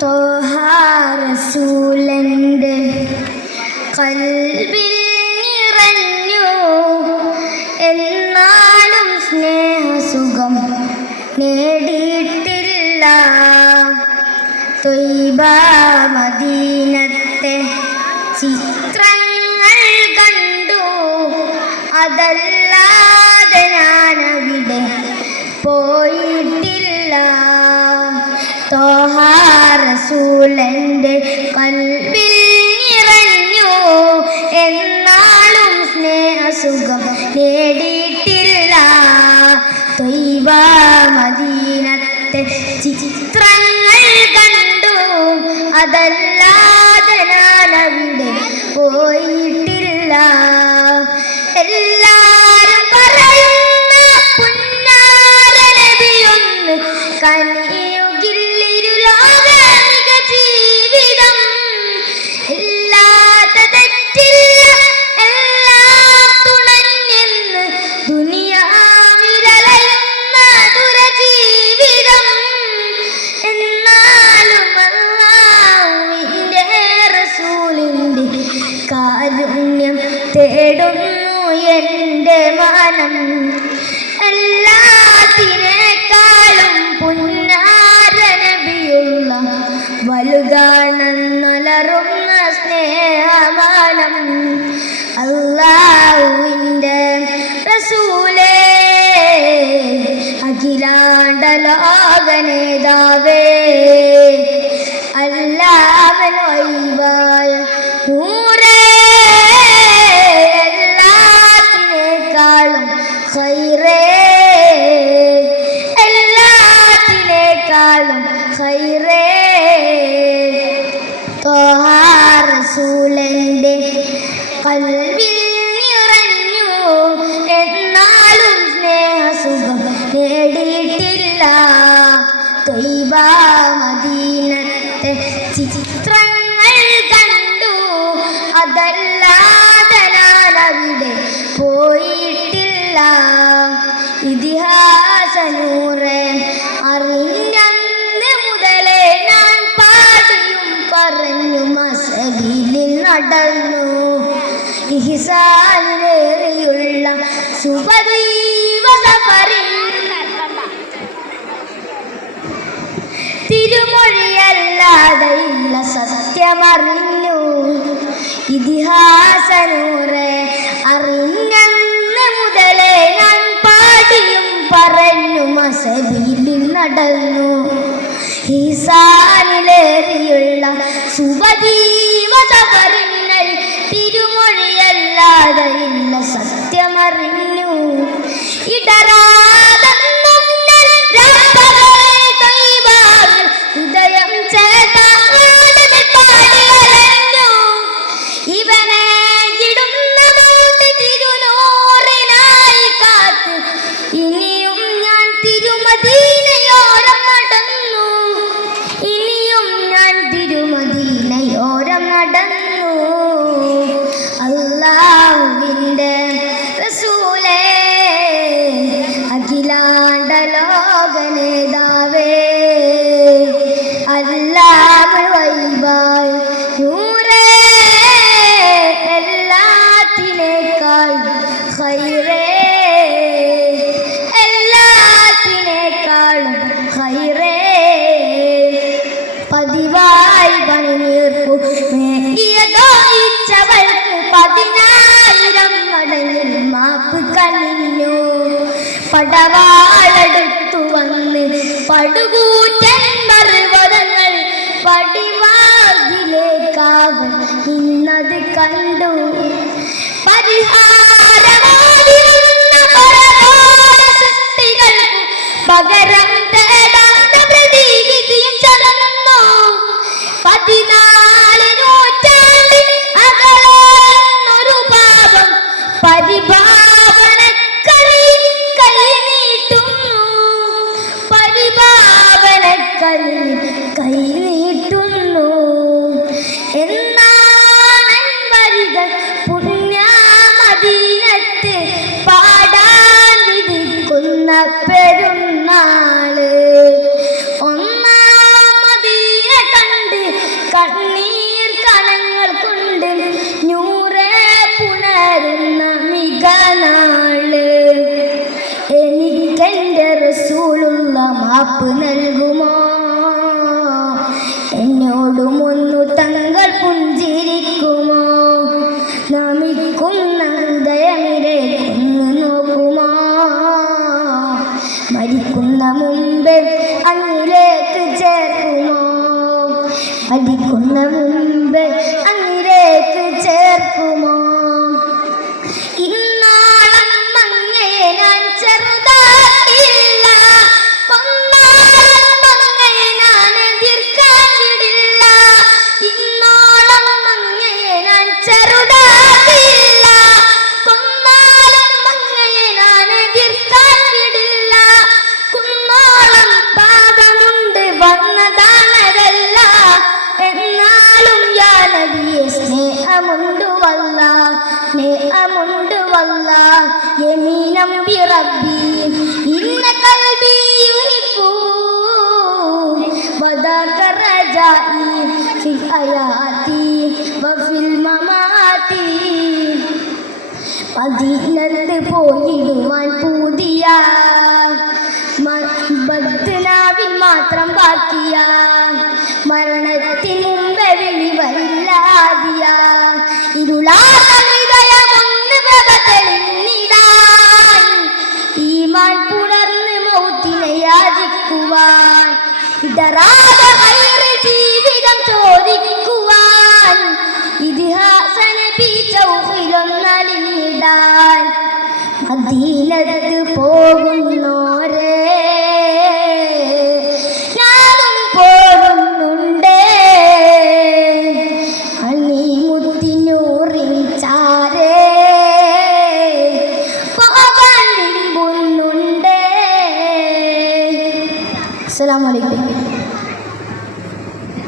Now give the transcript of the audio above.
ത്വഹ റസൂലന്റെ ഖൽബിൽ നിറഞ്ഞു എന്നാലും സ്നേഹസുഖം നേടിയിട്ടില്ല. ത്വയ്ബ മദീനത്തെ ചിത്രങ്ങൾ കണ്ടു, അതല്ലാതെ ഞാനവിടെ പോയിട്ടില്ല. ത്വഹ റസൂലന്റെ ഖൽബിൽ നിറഞ്ഞു എന്നാലും സ്നേഹസുഖം നേടിയിട്ടില്ല. ത്വയ്ബ മദീനത്തെ ചിത്രങ്ങൾ കണ്ടു, അതല്ലാതെ ഞാനവിടെ പോയിട്ടില്ല. എല്ലാരും പറയുന്ന പുന്നാര നബിയൊന്ന് കനിയുകില്ലിരു ലോകാമിക ജീവിതം. ഇല്ലാത്ത തെറ്റില്ല എല്ലാം തുണഞ്ഞെന്ന് ദുനിയാവിലലയുന്ന ദുരജീവിതം. എന്നാലും അല്ലാഹുവിന്റെ റസൂലിന്റെ കാരുണ്യം തേടുന്നു എൻ്റെ മനം. എല്ലാത്തിനേക്കാളും പുന്നാര നബിയുള്ള വലുതാണെന്നലറുന്ന സ്നേഹമാനം. അല്ലാഹുവിൻ്റെ റസൂലേ, അഖിലാണ്ട ലോക നേതാവേ, അല്ലാഹുവായ നൂറേ, എല്ലാത്തിനേക്കാളും ഖൈറേ, എല്ലാത്തിനേക്കാളും ഖൈറേ. ത്വഹ റസൂലന്റെ ഖൽബിൽ നിറഞ്ഞു എന്നാലും സ്നേഹസുഖം നേടിയിട്ടില്ല. ത്വയ്ബ മദീനത്തെ ചിത്രങ്ങൾ കണ്ടു, അതല്ലാതെ ഞാനവിടെ പോയിട്ടില്ല. ഇതിഹാസനൂറെ അറിഞ്ഞന്ന് മുതലേ ഞാൻ പാടിയും പറഞ്ഞു മസബിലിൽ നടന്നു. ഇഹ്സാനിലേറിയുള്ള സുബദീവ സഫറിൽ തിരുമൊഴിയല്ലാതെ ഇല്ല സത്യമറിഞ്ഞു. ഇതിഹാസനൂറെ അറിഞ്ഞന്ന് മുതലേ ഞാൻ പാടിയും പറഞ്ഞു മസബിലിൽ നടന്നു. ഈസാനിലേറിയുള്ള സുബദീവ സഫറിൽ തിരുമൊഴിയല്ലാതെ ഇല്ല സത്യമറിഞ്ഞു. ഇടറാതെ ഹൃദയം ചേർത്താടി അലഞ്ഞു. ഇവനെ ഇടുന്ന മൗത്ത് തിരുനൂറിനായി കാത്ത് ഇനിയും ഞാൻ തിരുമദീനയോരം നടന്നു. ഇനിയും ഞാൻ തിരുമദീനയോരം നടന്നു. അല്ലാഹുവിൻ്റെ റസൂലേ, അഖിലാണ്ട ലോക നേതാവേ, അല്ലാഹുവായ നൂറേ, എല്ലാത്തിനേക്കാളും ഖൈറേ, എല്ലാത്തിനേക്കാളും ഖൈറേ. പതിവായി പണിനീർപ്പു മേകിയതോയിച്ചവൾക്ക് 10,000 മടങ്ങിൽ മാപ്പ് കനിഞ്ഞു. പടവാളെടുത്തു വന്ന് പടുകൂറ്റൻ പർവ്വതങ്ങൾ പടിവാതിലേക്കാവൽ ഇന്നത് കണ്ടു. പരിഹാരമായിരുന്ന പരകാല സൃഷ്ടികൾക്കു പകരം തേടാത്ത പ്രതിവിധിയും ചലന്നു. 14 നൂറ്റാണ്ടിൽ അകലുന്നൊരു പാപം പരിഭാവനക്കളി കൈനീട്ടുന്നു. പരിഭാവനക്കളി കൈനീട്ടുന്നു. എന്നാണ് വരികൾ പുണ്യമദീനത്ത് പാടാൻ വിധിക്കുന്ന പെരുന്നാള്. ഒന്നാം മാപ്പ് നൽകുമോ? എന്നോടും ഒന്നു തങ്ങൾ പുഞ്ചിരിക്കുമോ? നമിക്കുന്ന ഹൃദയമിരേക്കൊന്നു നോക്കുമോ? മരിക്കുന്ന മുമ്പേ അങ്ങിലേക്ക് ചേർക്കുമോ? മരിക്കുന്ന മുമ്പേ അങ്ങിലേക്ക് ചേർക്കുമോ? ഇന്നാളം മങ്ങയെ ഞാൻ ചെറുതാക്കില്ല, കൊന്നാളം മങ്ങയെ ഞാൻ എതിർക്കാൻ വിടില്ല. ഇന്നാളം മങ്ങയെ ഞാൻ ചെറുതാക്കില്ല, കൊന്നാളം മങ്ങയെ ഞാൻ എതിർക്കാൻ വിടില്ല. കുന്നോളം പാപമുണ്ട് വന്നതാണതല്ല, എന്നാലും യാ നബിയെ സ്നേഹമുണ്ട് വല്ല, സ്നേഹമുണ്ട് വല്ല. യമീനം ബിറബ്ബി ഇന്ന ഖൽബി യുഹിബ്ബു വദാക റജാഇ ഫിൽ ഹയാതി വഫിൽ മമാതി. മദീനത്ത് പോയിടുവാൻ പൂതിയ, ബദ്നാവിൽ മാത്രം ബാക്കിയ. മരണത്തിന് മുമ്പ് വിളി വരില്ലാതിയ. ഇരുളാത്ത ഹൃദയമൊന്ന് പ്രഭ തെളിഞ്ഞിടാൻ, ഈമാൻ പുണർന്ന് മൗത്തിനെ യാചിക്കുവാൻ. ഇടറാതെ ഹൈറ് ജീവിതം ചോദിക്കുവാൻ, ഇതിഹാസ നബി ചൗഹിലൊന്നലിഞ്ഞിടാൻ. മദീനത്ത് പോകുന്നോരേ ഞാനും പോകുന്നുണ്ടേ, അണിമുത്തിനൂറിൻ ചാരേ പോകാൻ വിടുന്നുണ്ടേ. അസ്സലാമു അലൈക്കും.